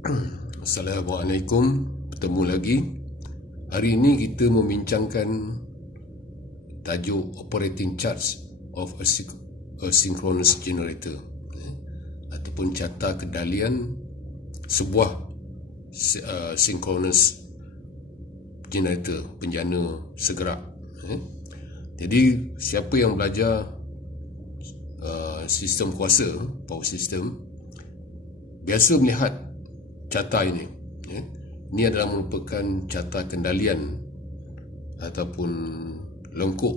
Assalamualaikum, bertemu lagi. Hari ini kita membincangkan tajuk Operating Charts of a Synchronous Generator, ataupun carta kendalian sebuah synchronous generator, penjana segerak. Jadi siapa yang belajar sistem kuasa, power system, biasa melihat carta ini. Ini adalah merupakan carta kendalian ataupun lengkuk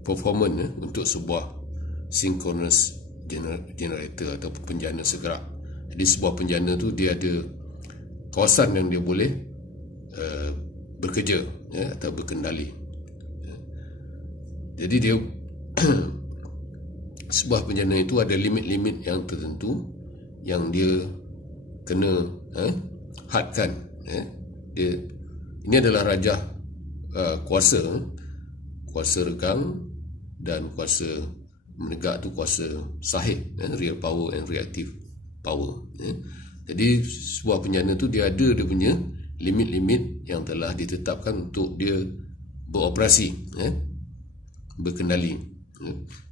performance untuk sebuah synchronous generator ataupun penjana segerak. Jadi sebuah penjana tu dia ada kawasan yang dia boleh bekerja atau berkendali. Jadi dia sebuah penjana itu ada limit-limit yang tertentu yang dia kena hadkan. Ini adalah rajah kuasa regang dan kuasa menegak tu kuasa sahih, real power and reactive power. Jadi sebuah penjana tu dia ada dia punya limit-limit yang telah ditetapkan untuk dia beroperasi, berkendali.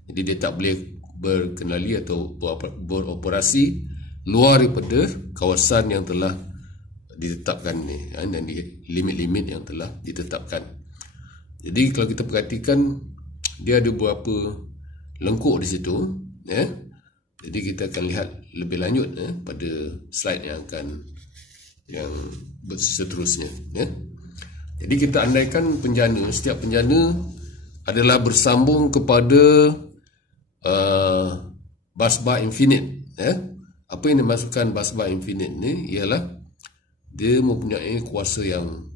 Jadi dia tak boleh berkendali atau beroperasi luar daripada kawasan yang telah ditetapkan ni, dan limit-limit yang telah ditetapkan. Jadi kalau kita perhatikan, dia ada beberapa lengkuk di situ. Jadi kita akan lihat lebih lanjut pada slide yang seterusnya. Jadi kita andaikan setiap penjana adalah bersambung kepada busbar infinite. Apa yang dimaksudkan busbar infinite ni ialah dia mempunyai kuasa yang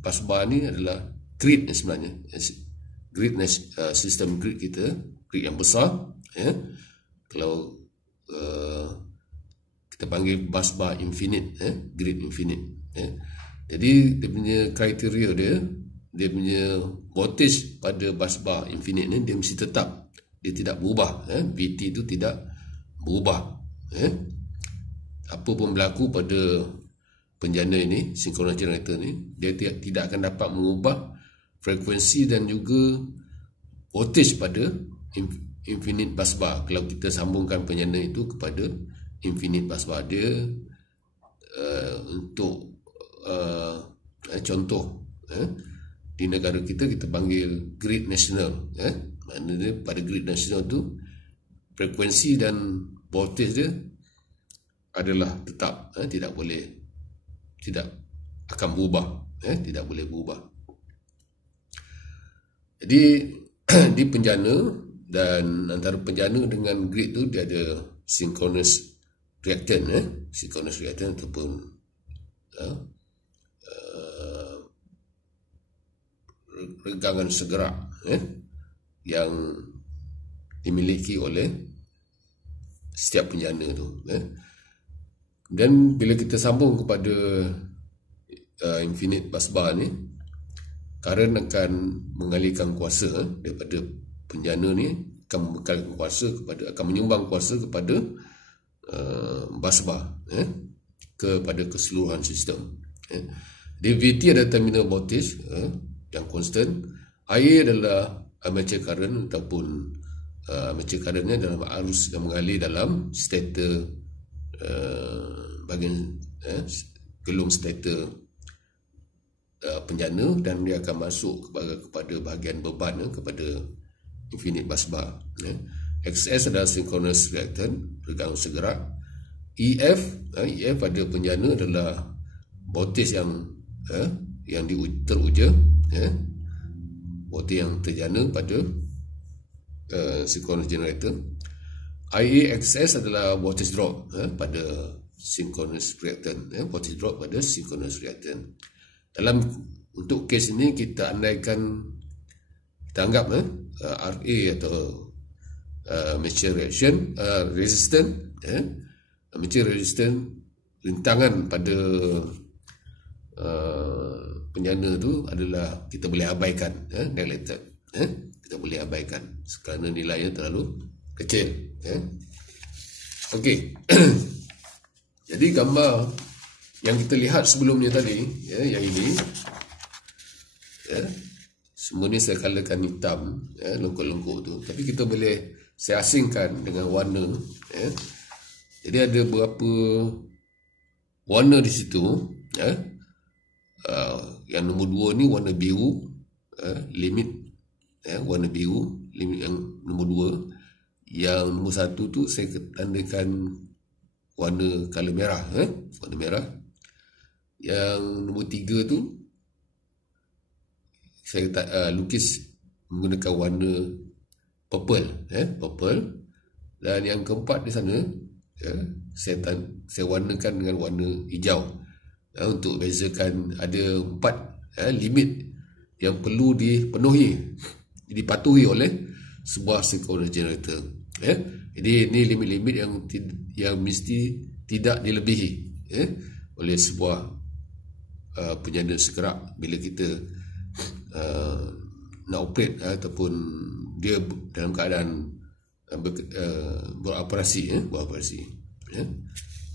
busbar ni adalah grid sebenarnya. Grid sistem grid kita, grid yang besar. Kalau kita panggil busbar infinite, grid infinite. Jadi dia punya kriteria dia punya voltage pada busbar infinite ni dia mesti tetap, dia tidak berubah. VT itu tidak berubah. Apa pun berlaku pada penjana ini, synchronous generator ni, dia tidak akan dapat mengubah frekuensi dan juga voltage pada infinite busbar. Kalau kita sambungkan penjana itu kepada infinite busbar, dia untuk contoh, di negara kita panggil grid national. Maknanya pada grid national tu frekuensi dan voltage dia adalah tetap, tidak akan berubah, tidak boleh berubah. Jadi di penjana, dan antara penjana dengan grid tu dia ada synchronous reactant, synchronous reactant ataupun regangan segerak yang dimiliki oleh setiap penjana tu. Dan bila kita sambung kepada infinite busbar ni, current akan mengalihkan kuasa daripada penjana ni, akan menyumbang kuasa kepada busbar, kepada keseluruhan sistem. VT adalah terminal voltage yang constant. IA adalah armature current ataupun armature current ni dalam arus yang mengalir dalam stator, bahagian gelung stator penjana, dan dia akan masuk kepada bahagian beban, kepada infinite busbar. XS adalah synchronous reactant, regang segerak. EF pada penjana adalah voltage yang teruja, voltage yang terjana pada synchronous generator. IAXS adalah voltage drop pada synchronous reactant, voltage drop pada synchronous reactant. Untuk kes ini kita anggap RA atau armature resistance, armature resistance, rintangan pada penjana tu adalah kita boleh abaikan, neglected. Kita boleh abaikan kerana nilainya terlalu kecil. Okey. Jadi gambar yang kita lihat sebelumnya tadi, yang ini, semua ni saya colorkan hitam, lengkuk-lengkuk tu. Tapi kita boleh saya asingkan dengan warna. Jadi ada beberapa warna di situ. Yang nombor 2 ni warna biru, limit, warna biru, limit yang nombor 2. Yang nombor 1 tu saya tandakan warna color merah, warna merah. Yang nombor 3 tu saya lukis menggunakan warna purple, purple. Dan yang keempat di sana, saya warnakan dengan warna hijau, untuk bezakan ada 4 limit yang perlu dipatuhi oleh sebuah synchronous generator. Jadi ini limit-limit yang mesti tidak dilebihi oleh sebuah penyana segerak bila kita nak operate ataupun dia dalam keadaan beroperasi,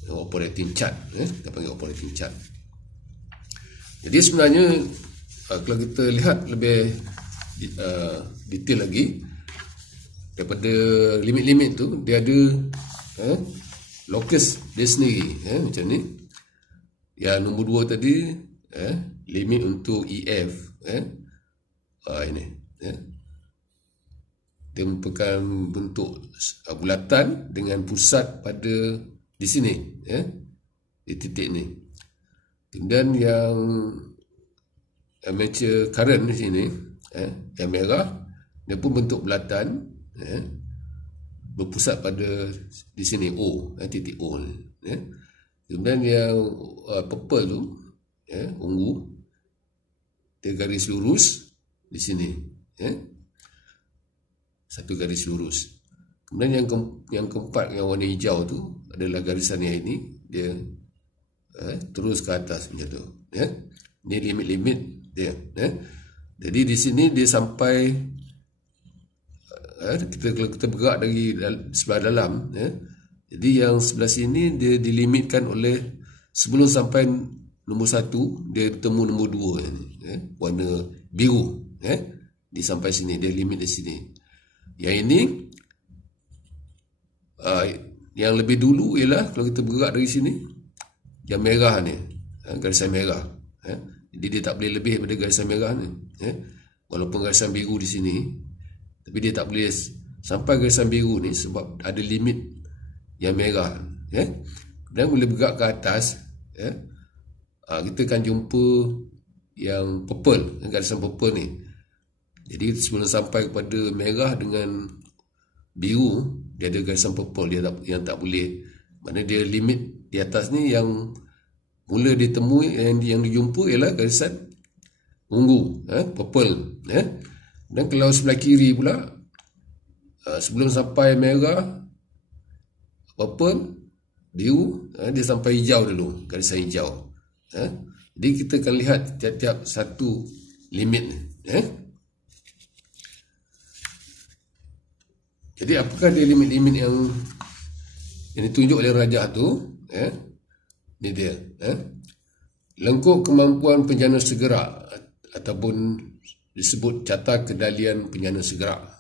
operating chart, kita panggil operating chart. Jadi sebenarnya kalau kita lihat lebih detail lagi, daripada limit-limit tu dia ada locus dia sendiri, macam ni. Yang nombor 2 tadi, limit untuk EF, ini, dia merupakan bentuk bulatan dengan pusat pada di sini, di titik ni. Kemudian yang armature current di sini, yang merah, dia pun bentuk bulatan, berpusat pada di sini O, titik O ni. Kemudian yang purple tu, ungu, dia garis lurus di sini, satu garis lurus. Kemudian yang keempat, yang warna hijau tu adalah garisan yang ini, dia terus ke atas macam tu. Ini limit-limit dia. Jadi di sini dia sampai, kalau kita bergerak dari sebelah dalam, jadi yang sebelah sini dia dilimitkan oleh, sebelum sampai nombor 1 dia bertemu nombor 2, warna biru, dia sampai sini, dia limit di sini. Yang ini yang lebih dulu ialah kalau kita bergerak dari sini, yang merah ni, garisan merah, jadi dia tak boleh lebih daripada garisan merah ni, walaupun garisan biru di sini, tapi dia tak boleh sampai garisan biru ni sebab ada limit yang merah. Dan boleh bergerak ke atas, kita akan jumpa yang purple, garisan purple ni. Jadi sebelum sampai kepada merah dengan biru, dia ada garisan purple yang tak boleh. Maknanya dia limit di atas ni, yang mula ditemui, yang dijumpa ialah garisan ungu, purple. Dan kalau sebelah kiri pula, sebelum sampai merah, purple, biru, dia sampai hijau dulu, garisan hijau. Jadi kita akan lihat tiap-tiap satu limit ni. Jadi apakah dia limit-limit yang ditunjuk oleh rajah tu? Ini dia. Lengkuk kemampuan penjana segerak, ataupun disebut carta kendalian penjana segerak.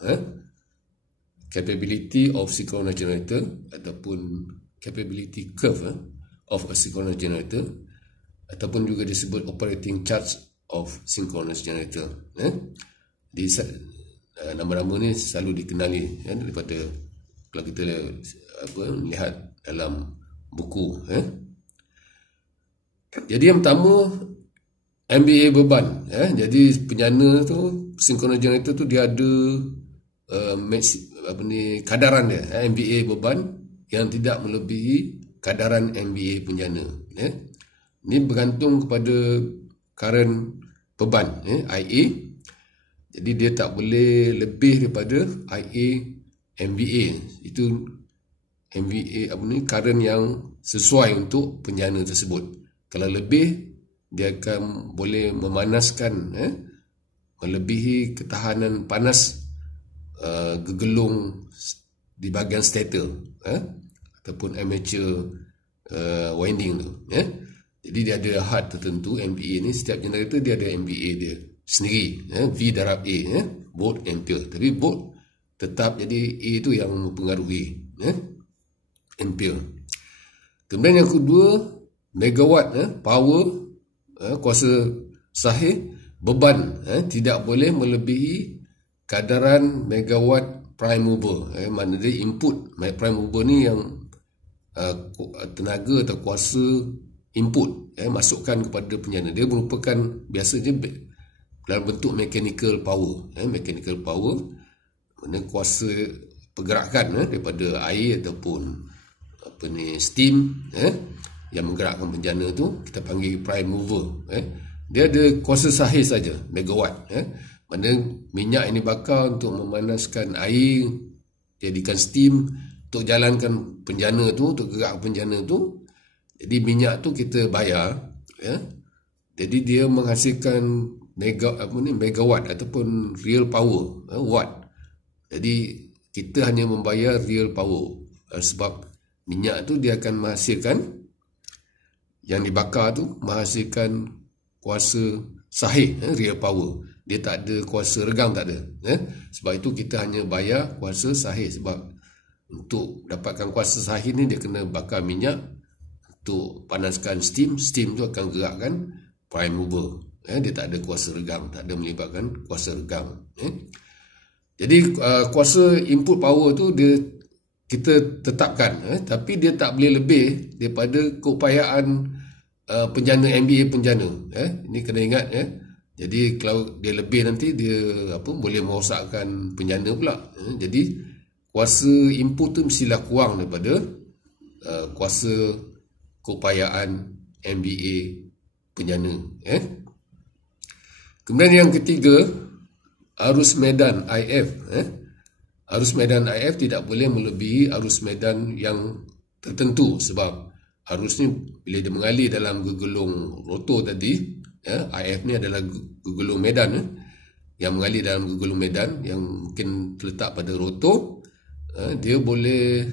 Capability of synchronous generator, ataupun capability curve of a synchronous generator, ataupun juga disebut operating charts of synchronous generator. Nama-nama ni selalu dikenali daripada kalau kita lihat dalam buku. Jadi yang pertama, MVA beban. Jadi penyana tu, synchronous generator tu, dia ada kadaran dia, MVA beban yang tidak melebihi kadaran MVA penyana. Ini bergantung kepada current beban, IA. Jadi dia tak boleh lebih daripada IA MVA. Itu MVA current yang sesuai untuk penyana tersebut. Kalau lebih, dia akan boleh memanaskan, melebihi ketahanan panas gegelung di bahagian stator, ataupun armature winding tu. Jadi dia ada had tertentu. MVA ni, setiap generator dia ada MVA dia sendiri, V darab A, volt ampere. Tapi volt tetap jadi A tu yang mempengaruhi ampere. Kemudian yang kedua, megawatt, power, kuasa sahih, beban tidak boleh melebihi kadaran megawatt prime mover. Mana dia input prime mover ni yang tenaga atau kuasa input masukkan kepada penjana. Dia merupakan biasanya dalam bentuk mechanical power. Mechanical power mana kuasa pergerakan daripada air ataupun steam yang menggerakkan penjana tu kita panggil prime mover. Dia ada kuasa sahih saja, megawatt. Mana minyak ini bakar untuk memanaskan air, jadikan steam untuk jalankan penjana tu, untuk gerak penjana tu. Jadi minyak tu kita bayar, jadi dia menghasilkan megawatt ataupun real power, watt. Jadi kita hanya membayar real power, sebab minyak tu dia akan menghasilkan, yang dibakar tu menghasilkan kuasa sahih, real power. Dia tak ada kuasa regang, tak ada. Sebab itu kita hanya bayar kuasa sahih. Sebab untuk dapatkan kuasa sahih ni dia kena bakar minyak untuk panaskan steam. Steam tu akan gerakkan prime mover. Dia tak ada kuasa regang, tak ada melibatkan kuasa regang. Jadi kuasa input power tu dia kita tetapkan, tapi dia tak boleh lebih daripada keupayaan penjana, MVA penjana. Ini kena ingat. Jadi kalau dia lebih nanti dia boleh merosakkan penjana pula. Jadi kuasa input tu mestilah kurang daripada kuasa keupayaan MVA penjana. Kemudian yang ketiga, arus medan IF. Arus medan IF tidak boleh melebihi arus medan yang tertentu, sebab arus ni bila dia mengalir dalam gegulung rotor tadi, IF ni adalah gegulung medan yang mengalir dalam gegulung medan yang mungkin terletak pada rotor. Dia boleh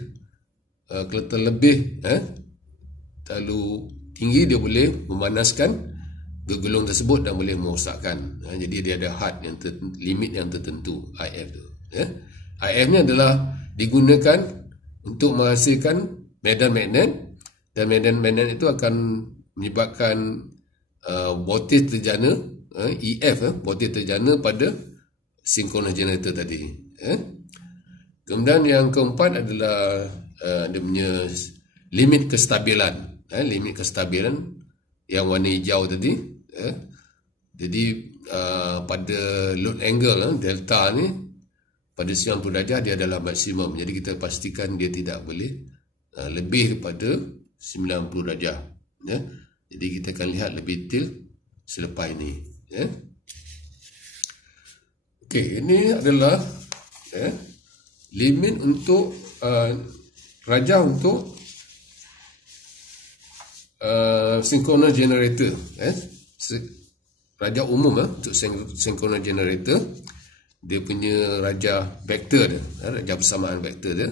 kalau terlebih terlalu tinggi, dia boleh memanaskan gegulung tersebut dan boleh merosakkan. Jadi dia ada had yang limit yang tertentu, IF tu. IF ni adalah digunakan untuk menghasilkan medan magnet, dan medan magnet itu akan menyebabkan voltage terjana, EF, voltage terjana pada synchronous generator tadi. Kemudian yang keempat adalah dia punya limit kestabilan. Limit kestabilan yang warna hijau tadi. Jadi pada load angle delta ni pada 90 darjah dia adalah maksimum. Jadi kita pastikan dia tidak boleh lebih daripada 90 darjah. Jadi kita akan lihat lebih detail selepas ini. Okey, ini adalah limit untuk rajah untuk synchronous generator. Rajah umum untuk synchronous generator. Dia punya rajah vektor dia, rajah persamaan vektor dia.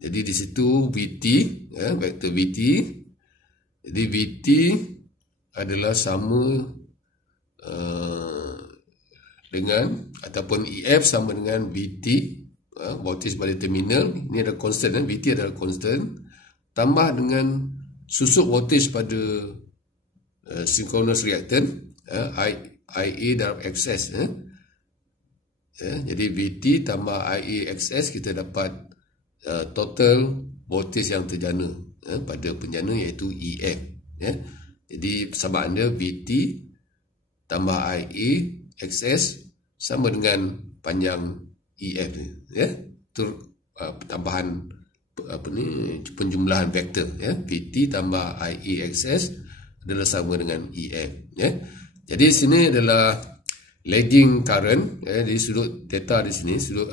Jadi di situ VT, vektor VT. Jadi VT adalah sama dengan ataupun EF sama dengan VT, voltage pada terminal. Ini adalah constant, VT adalah constant, tambah dengan susuk voltage pada synchronous reactant, IA darab XS. Jadi VT tambah IA XS, kita dapat total voltage yang terjana pada penjana, iaitu EF. Jadi persamaan dia VT tambah IA XS sama dengan panjang EF. Itu tambahan penjumlahan vektor. VT tambah IA XS adalah sama dengan EF. Jadi sini adalah lagging current, di sudut theta di sini, sudut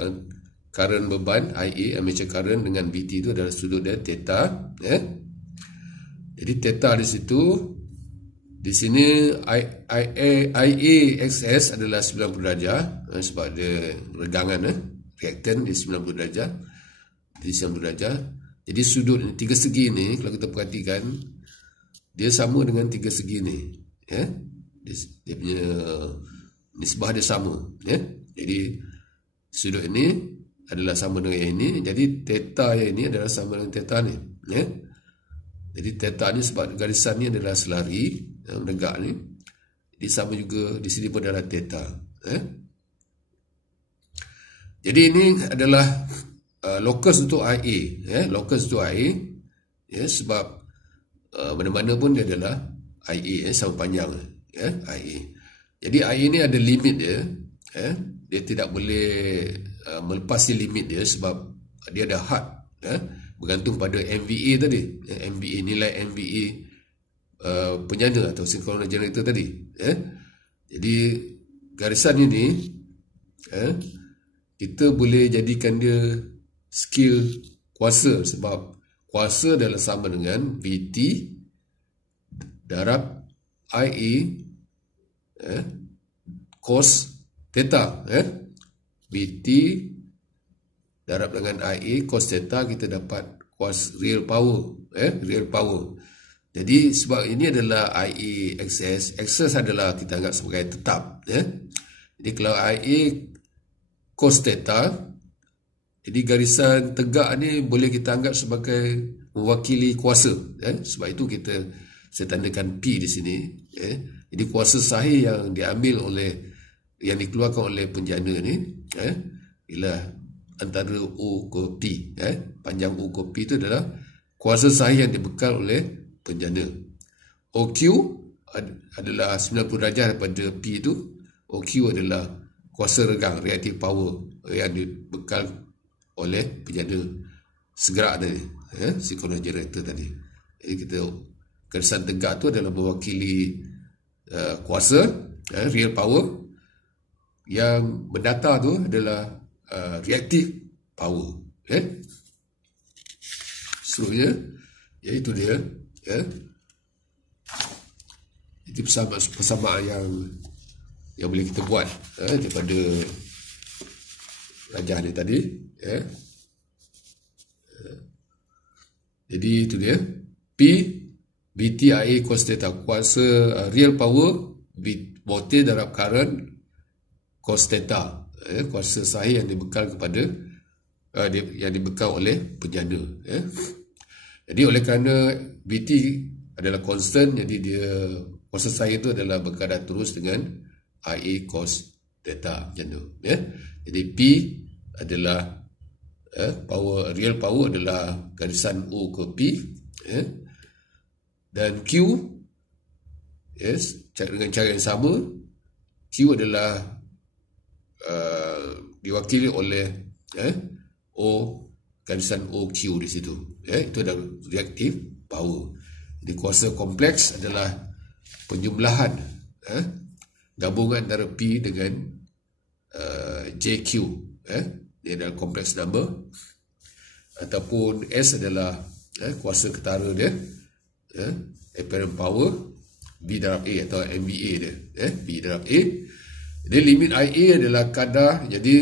current beban IA, armature current dengan VT itu adalah sudut dia theta. Jadi theta di situ, di sini IA XS adalah 90 darjah, sebab dia regangan reaktan di 90 darjah. Di 90 darjah. Jadi sudut ni, tiga segi ni kalau kita perhatikan dia sama dengan tiga segi ni, ya. Dia punya nisbah dia sama, ya. Jadi sudut ini adalah sama dengan yang ini, jadi theta yang ini adalah sama dengan theta ni, ya. Jadi theta ni sebab garisan ni adalah selari, menegak ni, jadi sama juga di sini pun adalah theta, ya. Jadi ini adalah locus untuk IA, ya, locus untuk IA, ya, sebab mana-mana pun dia adalah IA, sama panjang, ya, IA. Jadi IA ni ada limit dia, ya, dia tidak boleh melepasi limit dia sebab dia ada had, ya, bergantung pada MVA tadi, ya, MVA, nilai MVA penjana atau synchronous generator tadi, ya. Jadi garisan ini, ya, kita boleh jadikan dia skill kuasa sebab kuasa adalah sama dengan VT darab IA, cos theta, VT darab dengan IA cos theta, kita dapat kuasa real power, real power. Jadi sebab ini adalah IA excess adalah kita anggap sebagai tetap, ya. Jadi kalau IA cos theta, jadi garisan tegak ni boleh kita anggap sebagai mewakili kuasa, ya. Sebab itu saya tandakan P di sini, ya. Jadi kuasa sahih yang diambil yang dikeluarkan oleh penjana ni, ya, ialah antara O ke P, ya. Panjang O ke P itu adalah kuasa sahih yang dibekal oleh penjana. OQ adalah 90 darjah daripada P itu. OQ adalah kuasa regang, reactive power yang dibekal oleh penjana segerak tadi, ya, synchronous generator tadi. Jadi garisan tegak tu adalah mewakili kuasa, real power. Yang mendata tu adalah reactive power, ya. Seterusnya, iaitu dia, ya. Itu persamaan yang boleh kita buat, daripada rajah ni tadi, ya. Jadi itu dia P VTIA cos theta, kuasa real power voltage darab current cos theta, kuasa sahih yang dibekal kepada yang dibekal oleh penjana, ya. Jadi oleh kerana VT adalah constant, jadi dia kuasa sahih itu adalah berkadar terus dengan IA cos theta, macam tu, ya. Jadi P adalah real power adalah garisan O ke P, ya. Dan Q, yes, dengan cara yang sama, Q adalah diwakili oleh O, garisan OQ di situ, ya. Itu adalah reactive power. Jadi kuasa kompleks adalah penjumlahan, gabungan antara P dengan JQ, dia adalah complex number, ataupun S adalah kuasa ketara dia, apparent power, B darab A atau MVA dia, B darab A. Jadi limit IA adalah kadar, jadi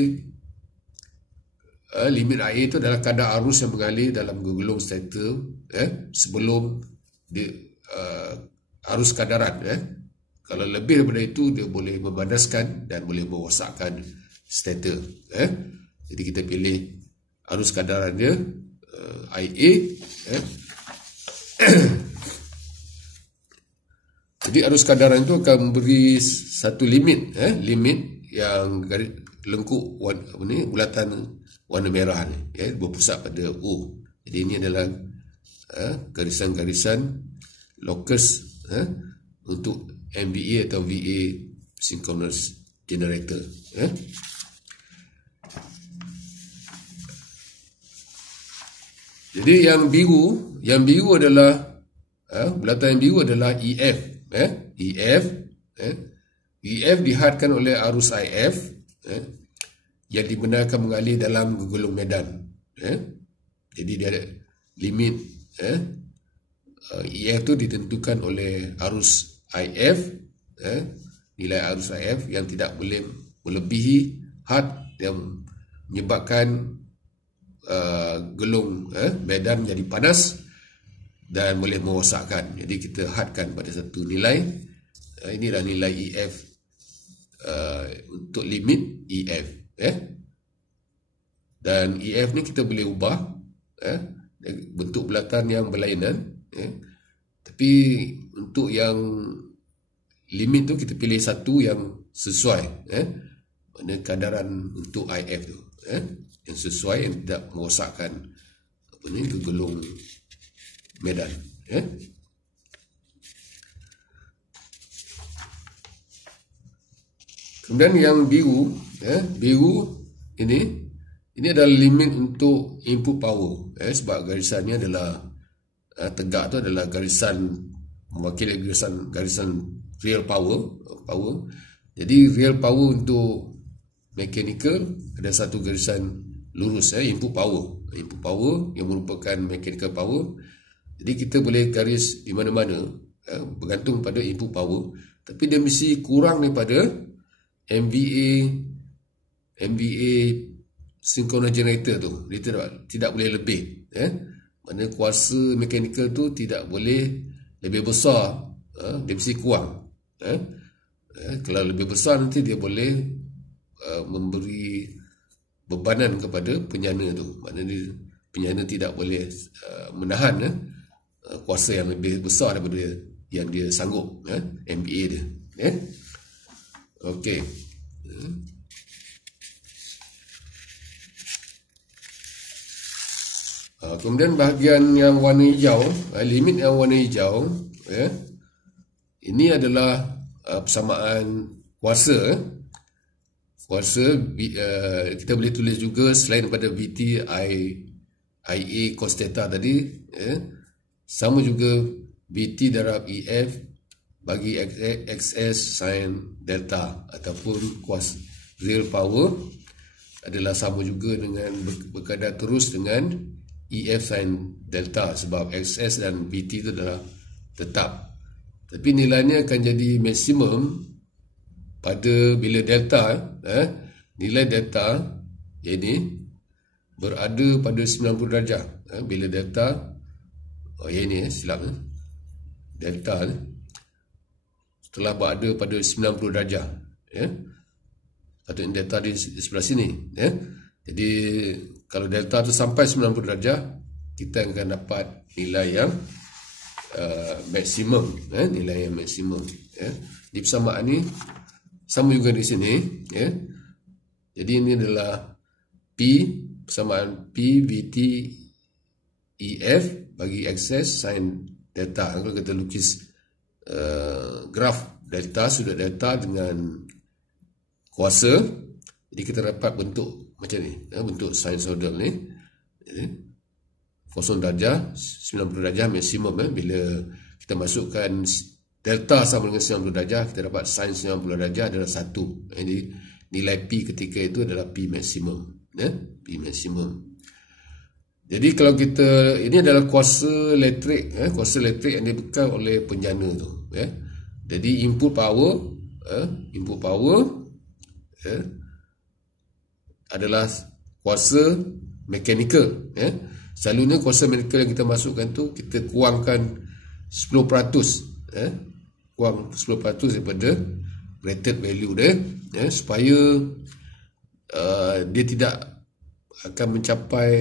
limit IA itu adalah kadar arus yang mengalir dalam gegulung stator, sebelum arus kadaran, Kalau lebih daripada itu, dia boleh membandaskan dan boleh merosakkan stator, Jadi kita pilih arus kadaran dia, IA, Jadi arus kadaran itu akan memberi satu limit, limit yang lengkuk bulatan warna merah ni, berpusat pada O. Jadi ini adalah garisan-garisan locus untuk MVA atau VA synchronous generator, Jadi yang biru adalah bulatan yang biru adalah EF, EF dihadkan oleh arus IF, yang dibenarkan mengalir dalam gegulung medan, Jadi dia ada limit, EF tu ditentukan oleh arus IF, nilai arus IF yang tidak boleh melebihi had yang menyebabkan gelung medan jadi panas dan boleh merosakkan. Jadi kita hadkan pada satu nilai. Inilah nilai EF untuk limit EF. Dan EF ni kita boleh ubah bentuk bulatan yang berlainan. Tapi untuk yang limit tu kita pilih satu yang sesuai. Mana kadaran untuk IF tu. Yang sesuai, yang tidak merosakkan gelung medan. Kemudian yang biru, biru ini adalah limit untuk input power. Sebab garisannya adalah tegak tu adalah garisan mewakili garisan real power. Jadi real power untuk mechanical ada satu garisan lurus, input power yang merupakan mechanical power. Jadi kita boleh garis di mana-mana bergantung pada input power, tapi dia mesti kurang daripada MVA synchronous generator tu. Dia tidak boleh lebih. Mana kuasa mechanical tu tidak boleh lebih besar, dia mesti kurang. Kalau lebih besar nanti dia boleh memberi bebanan kepada penyana tu. Maknanya penyana tidak boleh menahan kuasa yang lebih besar daripada yang dia sanggup, MVA dia. Okey. Kemudian bahagian yang warna hijau, limit yang warna hijau, ini adalah persamaan kuasa. Kita boleh tulis juga selain daripada VT IA cos theta tadi, sama juga VT darab EF bagi XS sin delta, ataupun kuasa real power adalah sama juga dengan berkadar terus dengan EF sin delta, sebab XS dan VT itu adalah tetap. Tapi nilainya akan jadi maksimum pada bila delta, nilai delta ini berada pada 90 darjah. Bila delta, ini silap, delta setelah berada pada 90 darjah, patutnya delta di sebelah sini. Jadi kalau delta tu sampai 90 darjah, kita akan dapat nilai yang maksimum, nilai yang maksimum. Di persamaan ni sama juga di sini, Jadi ini adalah P, persamaan P VT EF bagi XS sin delta. Kalau kita lukis graf delta, sudut delta dengan kuasa, jadi kita dapat bentuk macam ni, bentuk sinusoidal ni. 0 darjah, 90 darjah maksimum. Bila kita masukkan delta sama dengan 90 darjah, kita dapat sin 90 darjah adalah 1. Jadi nilai P ketika itu adalah P maksimum. P maksimum. Jadi kalau kita, ini adalah kuasa elektrik, kuasa elektrik yang dibekal oleh penjana tu. Jadi input power adalah kuasa mechanical. Selalunya kuasa mechanical yang kita masukkan tu kita kurangkan 10%. Kurang 10% daripada rated value dia, supaya dia tidak akan mencapai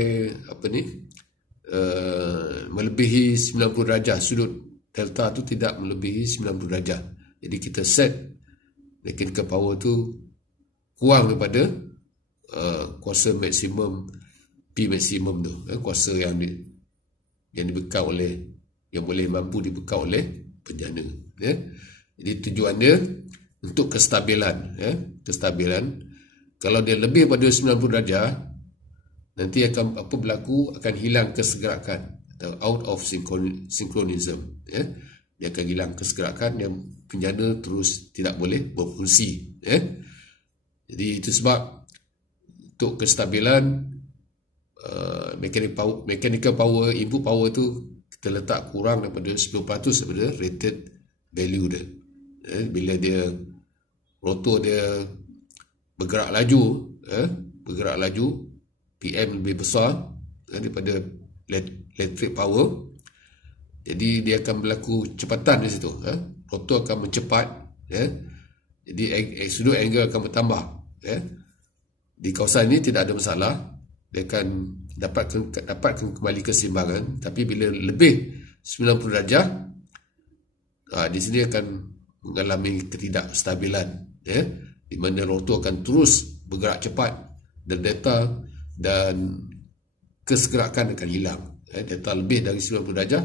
melebihi 90 darjah. Sudut delta tu tidak melebihi 90 darjah. Jadi kita set mechanical power tu kurang daripada kuasa maksimum P maksimum tu, kuasa yang dibekal oleh, yang boleh mampu dibekal oleh penjana. Jadi tujuan dia untuk kestabilan. Kestabilan. Kalau dia lebih pada 90 darjah, nanti akan berlaku, akan hilang kesegerakan atau out of synchronism. Dia akan hilang kesegerakan dan penjana terus tidak boleh berfungsi. Jadi itu sebab untuk kestabilan mechanical power, input power tu kita letak kurang daripada 10% daripada rated value dia. Bila dia rotor dia bergerak laju, PM lebih besar daripada electric power. Jadi dia akan berlaku cepatan di situ. Rotor akan mencepat. Jadi sudut angle akan bertambah. Di kawasan ini tidak ada masalah. Dia akan dapatkan kembali keseimbangan. Tapi bila lebih 90 darjah, di sini akan mengalami ketidakstabilan. Di mana rotor akan terus bergerak cepat dan data dan kesegerakan akan hilang. Data lebih dari 90 darjah.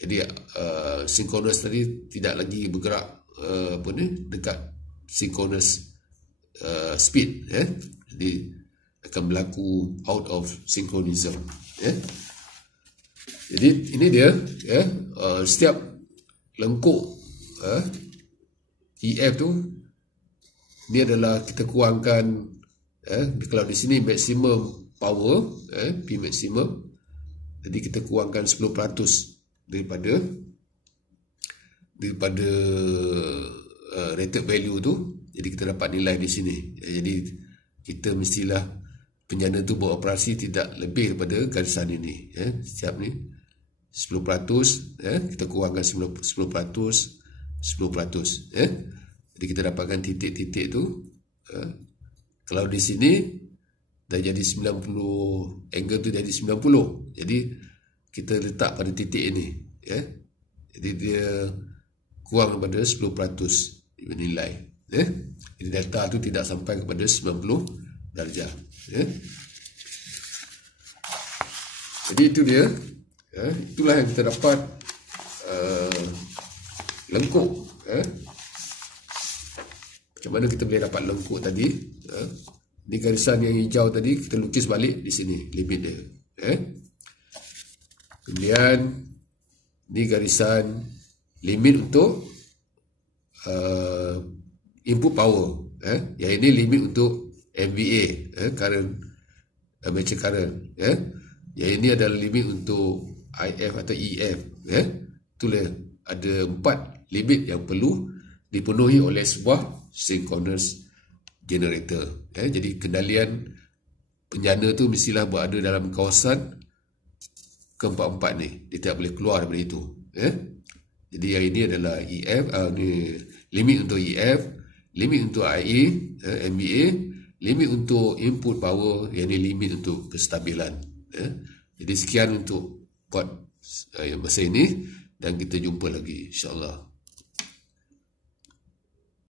Jadi synchronous tadi tidak lagi bergerak dekat synchronous speed. Jadi akan berlaku out of synchronism. Jadi ini dia, setiap lengkuk EF tu, ni adalah kita kurangkan, kalau di sini maximum power, P maximum, jadi kita kurangkan 10% daripada rated value tu. Jadi kita dapat nilai di sini. Jadi kita mestilah penjana tu beroperasi tidak lebih daripada garisan ini. Setiap ni 10%, kita kurangkan 10%, 10%. Jadi kita dapatkan titik-titik tu. Kalau di sini dah jadi 90, angle tu jadi 90. Jadi kita letak pada titik ini. Jadi dia kurang daripada 10% nilai. Jadi delta tu tidak sampai kepada 90 darjah. Jadi itu dia. Itulah yang kita dapat lengkuk. Macam mana kita boleh dapat lengkuk tadi? Ni garisan yang hijau tadi kita lukis balik di sini limit dia. Kemudian ni garisan limit untuk input power. Yang ini limit untuk MVA, current, armature current. Yang ini adalah limit untuk IF atau EF. Itulah ada 4 limit yang perlu dipenuhi oleh sebuah synchronous generator. Jadi kendalian penjana tu mestilah berada dalam kawasan keempat-empat ni. Dia tidak boleh keluar daripada itu. Jadi yang ini adalah EF, ni limit untuk EF, limit untuk IE, MVA, limit untuk input power, yang ini limit untuk kestabilan. Jadi sekian untuk buat masa ini, dan kita jumpa lagi insyaAllah.